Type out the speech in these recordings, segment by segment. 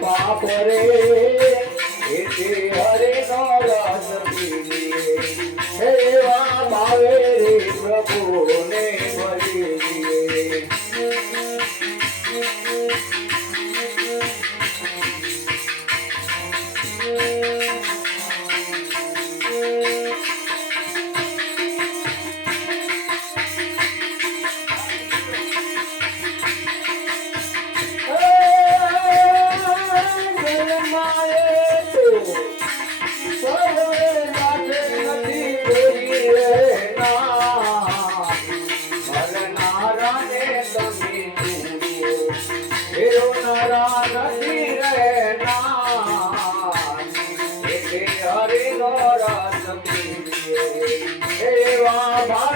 પાપ રે હરે નો રસ પીએ એવા ભાવે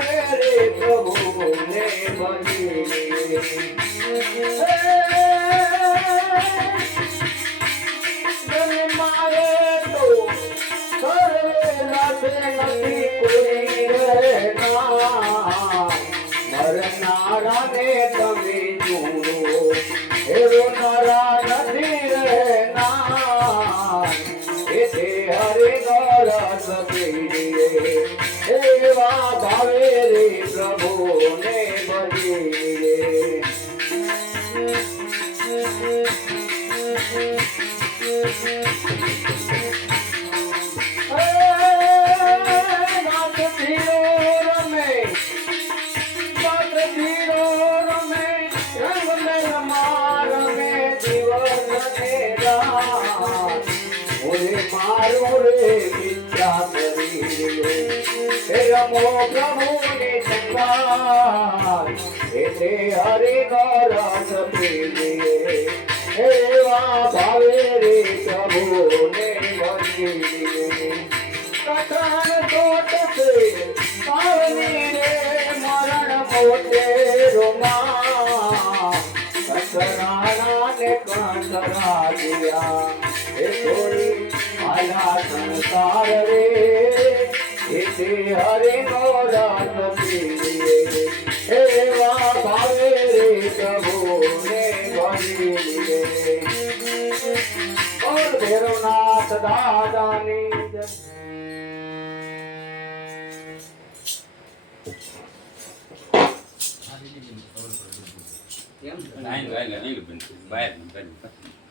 રે પ્રભુને ભજીએ હરે રસ પીએ એવા ભાવે રે પ્રભુને ભજીએ કથન તોટ છે પાવની રે મરણ મોટે રોમા કંસરાણા ને કંસરા દિયા એ થોડી આયા સંસાર રે હરે નો રસ પીએ એવા ભાવે રે પ્રભુને ભજીએ ઓર ભૈરવનાથ દાદાની જય Nein, nein, nein, nein, nein, nein, nein, nein, nein, nein,